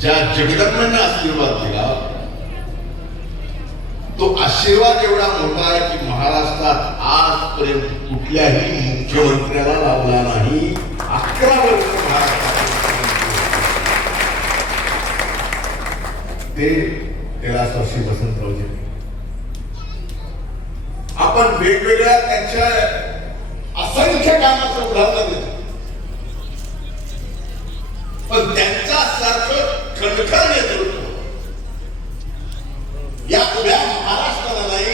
ज्या जगदंबांना आशीर्वाद दिला तो आशीर्वाद एवढा मोठा आहे की महाराष्ट्रात आजपर्यंत कुठल्याही मुख्यमंत्र्याला लाभला नाही. 11 वर्ष ते कैलासवासी वसंतरावजी. आपण वेगवेगळ्या त्यांच्या असंख्य कामाचं उदाहरण देतो, पण त्यांच्यासारखं खणखर नेतृत्व या उभ्या महाराष्ट्राला नाही,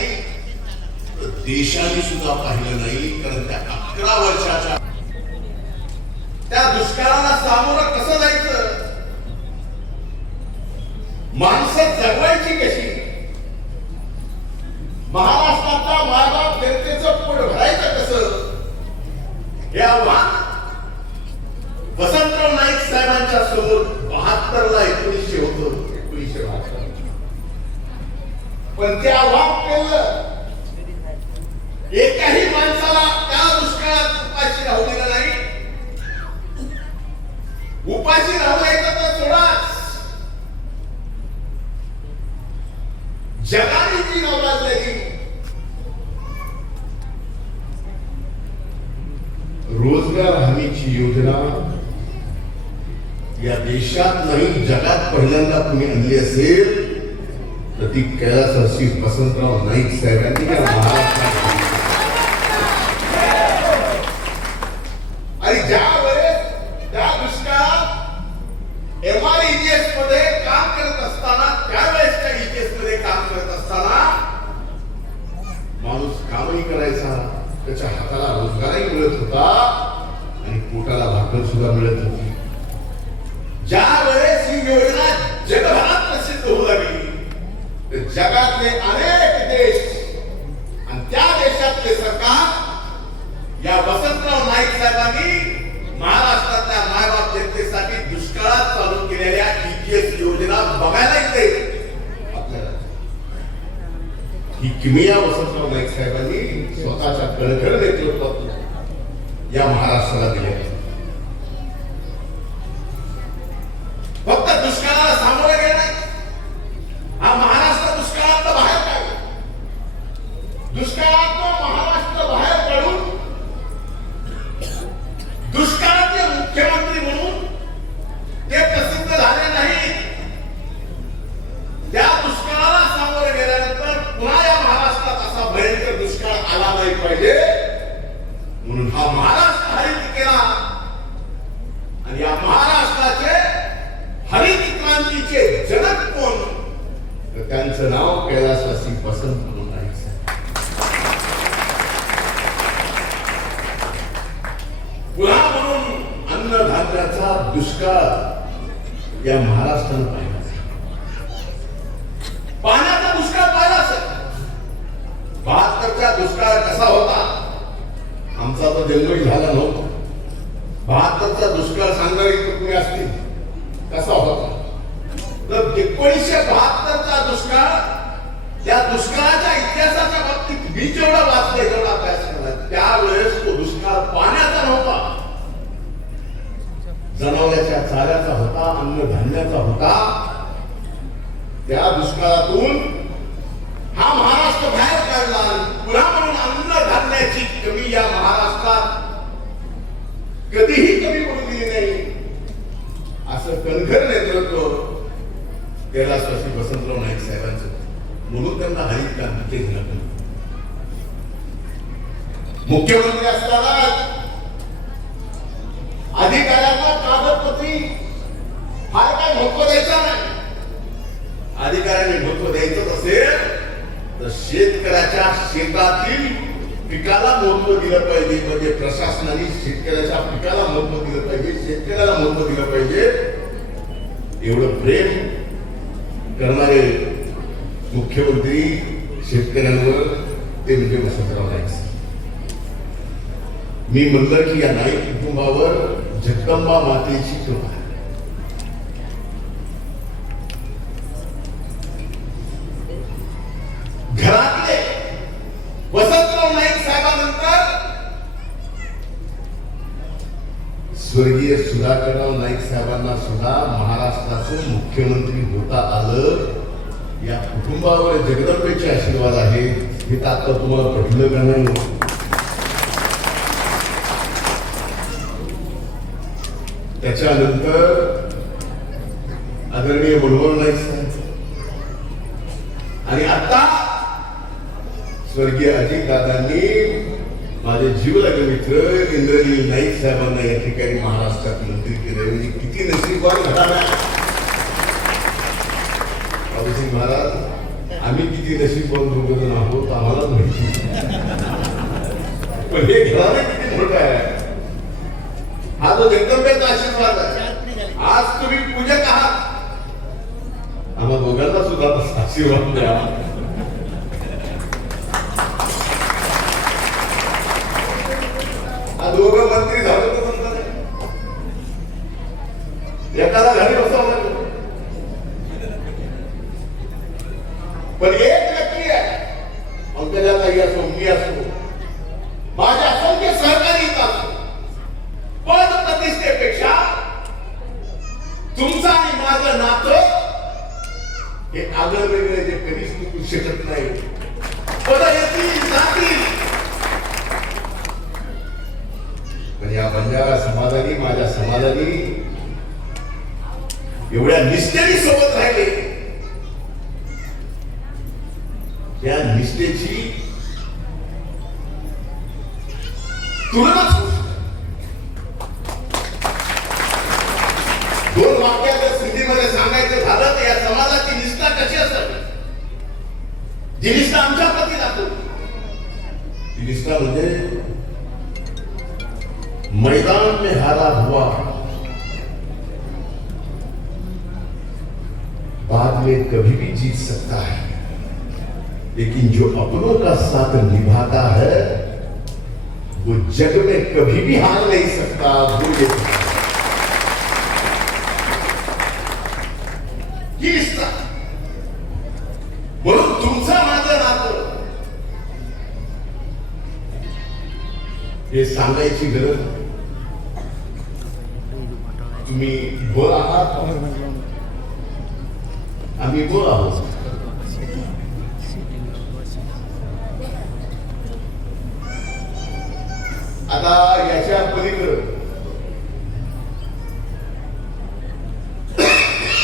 देशाने सुद्धा पाहिलं नाही. कारण त्या 11 वर्षाच्या त्या दुष्काळाला सामोरं कसं जायचं, माणसं जगवायची कशी, महाराष्ट्रातल्या मायबाप जनतेचं पोट भरायचं कसं, हे आव्हान वसंतराव नाईक साहेबांच्या समोर 72ला 1900 होतं. 1972 पण ते आव्हान केलं. एकाही माणसाला त्या दुष्काळात उपाशी राहू दिलं नाही. उपाशी राहू द्यायचं तर सोडाच, जगाने जी नावाजलेली रोजगार हमीची योजना या देशात नाही जगात पहिल्यांदा तुम्ही आणली असेल तर ती कैलासवासी वसंतराव नाईक साहेबांनी या महाराष्ट्रात. आणि ज्या वेळेस त्या दुष्काळात MREGS मध्ये काम करत असताना, त्यावेळेस त्या EGS मध्ये काम करत असताना माणूस कामही करायचा, त्याच्या हाताला रोजगारही मिळत होता आणि पोटाला भाकर सुद्धा मिळत होती. ज्या वेळेस ही योजना जगभरात प्रसिद्ध होऊ लागली तर जगातले अनेक देश आणि त्या देशातले सरकार या वसंतराव नाईक साहेबांनी महाराष्ट्रातल्या मायबाप जनतेसाठी दुष्काळात चालू केलेल्या EGS योजना बघायला येते. आपल्याला ही किमया वसंतराव नाईक साहेबांनी स्वतःच्या कणखर नेतृत्वात या महाराष्ट्राला दिल्या. फक्त दुष्काळाला सामोरे गेला नाही, हा महाराष्ट्र दुष्काळात बाहेर काढला. दुष्काळात महाराष्ट्र बाहेर काढून दुष्काळाचे मुख्यमंत्री म्हणून ते प्रसिद्ध झाले नाही. त्या दुष्काळाला सामोरे गेल्यानंतर पुन्हा या महाराष्ट्रात असा भयंकर दुष्काळ आला नाही पाहिजे म्हणून हा महाराष्ट्र हरित केला. आणि या महाराष्ट्राचे हरित क्रांतीचे जनक कोण, तर त्यांचं नाव कैलासवासी वसंतराव नाईक साहेब. पुन्हा म्हणून अन्नधान्याचा दुष्काळ या महाराष्ट्रानं पाहिला. पाण्याचा दुष्काळ पाहिला असेल. 72चा दुष्काळ कसा होता, आमचा तो जन्मही झाला नव्हता. 72चा दुष्काळ सांगणारे तुम्ही असतील कसा होता, तर 1972चा दुष्काळ, त्या दुष्काळाच्या इतिहासाच्या बाबतीत मी जेवढा वाचले जेवढा अभ्यास केला, त्यावेळेस तो दुष्काळ पाण्याचा नव्हता, जनावरांच्या चाऱ्याचा होता, अन्नधान्याचा होता. त्या दुष्काळातून हा महाराष्ट्र बाहेर काढला. पुन्हा म्हणून अन्नधान्याची कमी या महाराष्ट्रात कधीही कमी पडू दिली नाही. असं कणखर नेतृत्व कैलासवासी वसंतराव नाईक साहेबांचं, म्हणून त्यांना हरित क्रांतीचे जनक. मुख्यमंत्री असताना अधिकाऱ्यांना कागदपत्री फार काय महत्व द्यायचं नाही. अधिकाऱ्यांनी महत्व द्यायचं असेल तर शेतकऱ्याच्या शेतातील पिकाला महत्व दिलं पाहिजे. म्हणजे प्रशासनाने शेतकऱ्याच्या पिकाला महत्व दिलं पाहिजे, शेतकऱ्याला महत्व दिलं पाहिजे. एवढं प्रेम करणारे मुख्यमंत्री शेतकऱ्यांवर ते म्हणजे वसंतराव नाईक. मी म्हणलं की या नाईक कुटुंबावर जगदंबा मातेची कृपा आहे. घरातले वसंतराव नाईक साहेबांनंतर स्वर्गीय सुधाकरराव नाईक साहेबांना सुद्धा महाराष्ट्राचं मुख्यमंत्री होता आलं. या कुटुंबावर जगदंबेचे आशीर्वाद आहेत. हे तर आता तुम्हाला पटलं का नाही? त्याच्यानंतर आदरणीय मनोहर नाईक साहेब आणि आता स्वर्गीय अजितदादांनी माझे जीवलग मित्र इंद्रनील नाईक साहेबांना या ठिकाणी महाराष्ट्रात मंत्री केले. म्हणजे किती नशीबवान घटना. बाबूसिंग महाराज, आम्ही किती नशीबवान दोघं आहोत आम्हाला माहिती, पण हे घराणे किती मोठं आहे. हा जो जगदंबेचा आशीर्वाद आहे. आज तुम्ही पूजक आहात, आम्हा दोघांना सुद्धा आशीर्वाद द्या. दोघं मंत्री झालं तर नंतर एकाला घरी बसावं लागलं. पण एक नक्की आहे, पंकजाताई असो मी असो माझ्या असंख्य सहकारी असो, पद प्रतिष्ठेपेक्षा तुमचं आणि माझं नातं हे आगळ वेगळे जे कधीच टिकू शकत नाही. पद येतील जातील, पण या बंजारा समाजाने माझ्या समाजाने एवढ्या निष्ठेने सोबत राहिले. त्या निष्ठेची तुलनाच होऊ शकते. दोन वाक्यात जर सिंधीमध्ये सांगायचं झालं तर या समाजाची निष्ठा कशी असावी, जी निष्ठा आमच्या प्रती दाखवली, ती निष्ठा म्हणजे मैदान में हारा हुआ बाद में कभी भी जीत सकता है, लेकिन जो अपनों का साथ निभाता है वो जग में कभी भी हार नहीं सकता. ही निष्ठा म्हणून तुमचं माझं नातं हे सांगायची गरज नाही. तुम्ही बोल आहात, आम्ही बोल आहोत. आता याच्या पलीकडे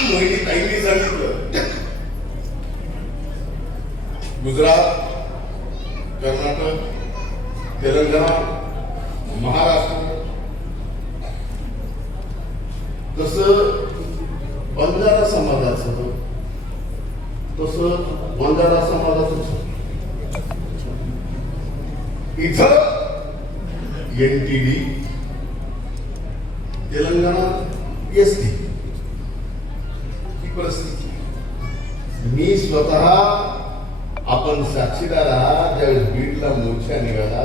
मोहिनीताईंनी सांगितलं, गुजरात, कर्नाटक, तेलंगणा, महाराष्ट्र, तसं बंजारा समाजाचं तसं बंजारा समाजाचं इथं एनटीडी, तेलंगणा एसटी ही परिस्थिती. मी स्वतः आपण साक्षीदार आहात. ज्यावेळेस बीडला मोर्चा निघाला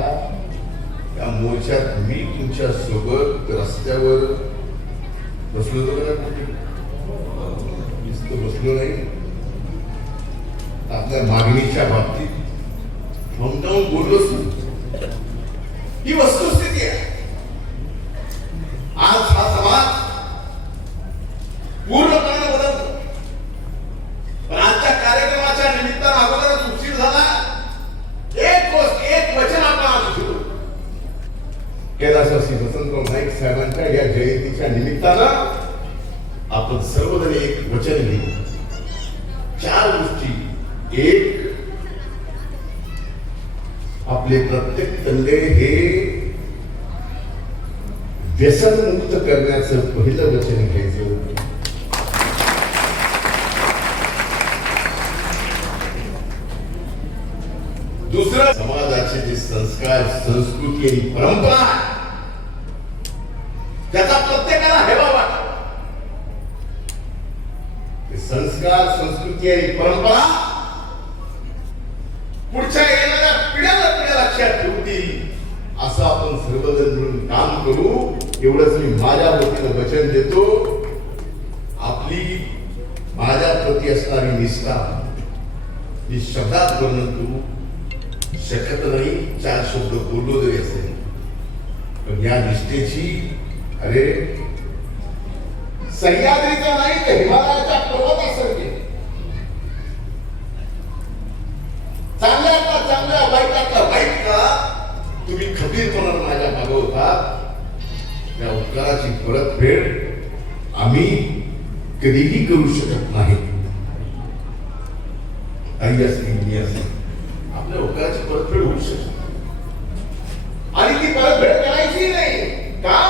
त्या मोर्चात मी तुमच्या सोबत रस्त्यावर बसलो होतो. बसलो नाही, आपल्या मागणीच्या बाबतीत ठमठाम बोललोच नाही. ही वस्तुस्थिती आहे. आज हा समाज पूर्णपणे बदलतो. पण आजच्या कार्यक्रमाच्या निमित्तानं अगोदरच उशीर झाला. एक गोष्ट, एक वचन आपण आज घेऊ. कैलासवासी वसंतराव नाईक साहेबांच्या या जयंतीच्या निमित्तानं आपण सर्वजण एक वचन घेऊ. 4 गोष्टी. एक, आपले प्रत्येक तल्ले हे व्यसनमुक्त करण्याचं पहिलं वचन घ्यायचं. दुसरं, समाजाचे जे संस्कार, संस्कृती आणि परंपरा त्याचा प्रत्येकाला हेवा वाटतो. संस्कार, संस्कृती आणि परंपरा पुढच्या येणाऱ्या पिढ्याला लक्षात ठेवतील असं आपण सर्वजण मिळून काम करू. एवढंच मी माझ्या वतीनं वचन देतो. आपली माझ्या प्रती असणारी निष्ठा ही शब्दात वर्णन करू शकत नाही. 4 शब्द बोललो जरी असेल, पण या निष्ठेची अरे सह्याद्रीचा नाही तर हिमालयाच्या पर्वतासारखे चांगल्यातला चांगल्या वाईटातला वाईट का तुम्ही खंबीरपणाने माझ्या मागवता त्या उपकाराची परतफेड आम्ही कधीही करू शकत नाही. आई असतील मी असेल आपल्या उपकाराची परतफेड होऊ शकते आणि ती परतफेड करायची नाही का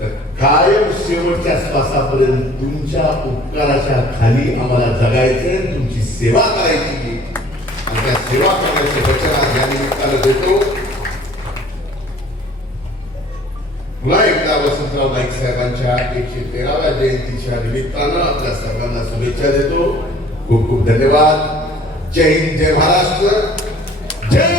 तर कायम शेवटच्या श्वासापर्यंत तुमच्या उपकाराच्या खाली आम्हाला जगायचे तुमची सेवा करायची आणि त्या सेवा करण्याचे वचन आज या निमित्तानं देतो. पुन्हा एकदा वसंतराव नाईक साहेबांच्या 113व्या जयंतीच्या निमित्तानं आपल्या सर्वांना शुभेच्छा देतो. खूप खूप धन्यवाद. जय हिंद, जय महाराष्ट्र, जय